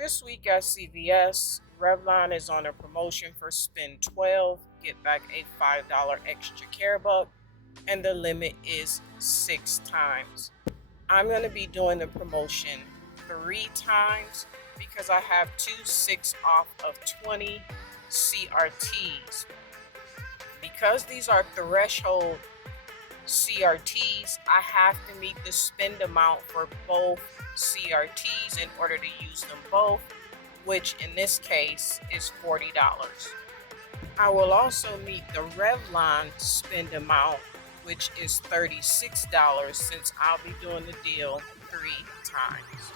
This week at CVS, Revlon is on a promotion for spend 12, get back a $5 extra care buck, and the limit is 6 times. I'm going to be doing the promotion 3 times because I have 2 6 off of 20 CRTs. Because these are threshold CRTs, I have to meet the spend amount for both CRTs in order to use them both, which in this case is $40. I will also meet the Revlon spend amount, which is $36, since I'll be doing the deal 3 times.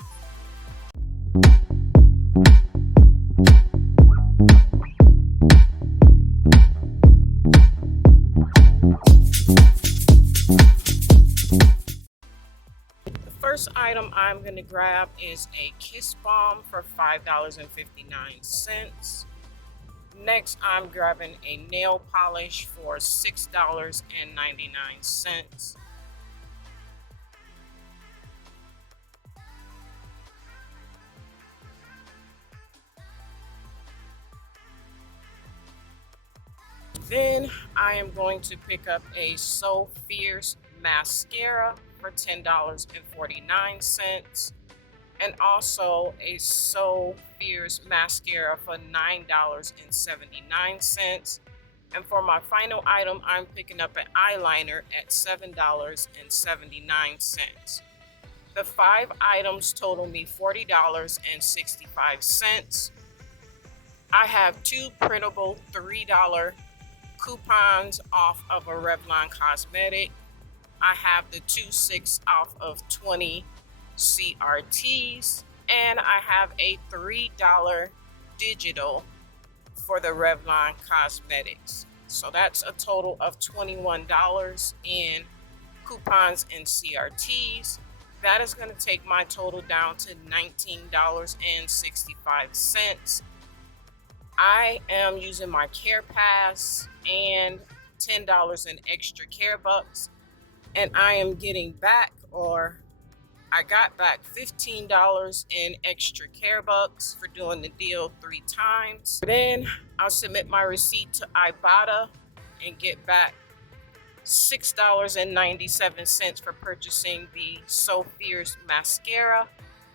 First item I'm going to grab is a Kiss Balm for $5.59. Next, I'm grabbing a nail polish for $6.99. Then I am going to pick up a So Fierce mascara for $10.49, and also a So Fierce mascara for $9.79. And for my final item, I'm picking up an eyeliner at $7.79. The 5 items total me $40.65. I have 2 printable $3 coupons off of a Revlon cosmetic. I have the 2 6 off of 20 CRTs, and I have a $3 digital for the Revlon cosmetics. So that's a total of $21 in coupons and CRTs. That is going to take my total down to $19.65. I am using my Care Pass and $10 in extra care bucks, and I am getting back, or I got back $15 in extra care bucks for doing the deal 3 times. Then I'll submit my receipt to Ibotta and get back $6.97 for purchasing the So Fierce mascara,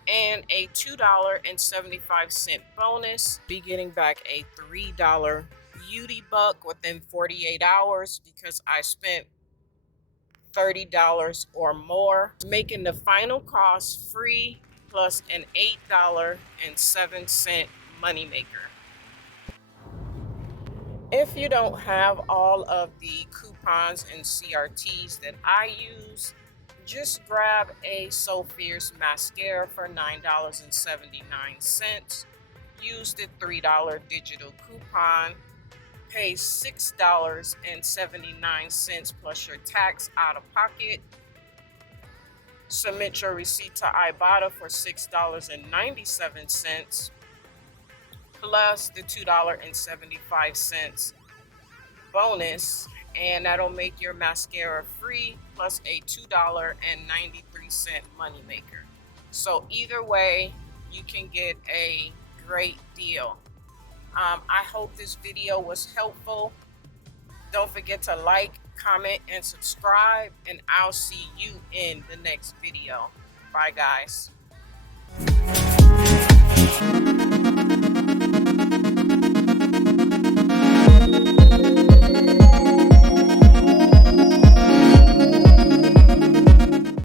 and a $2.75 bonus. Be getting back a $3 beauty buck within 48 hours because I spent $30 or more, making the final cost free plus an $8.07 moneymaker. If you don't have all of the coupons and CRTs that I use, just grab a So Fierce mascara for $9.79. Use the $3 digital coupon. Pay $6.79 plus your tax out of pocket. Submit your receipt to Ibotta for $6.97 plus the $2.75 bonus, and that'll make your mascara free plus a $2.93 moneymaker. So either way, you can get a great deal. I hope this video was helpful. Don't forget to like, comment, and subscribe, and I'll see you in the next video. Bye, guys.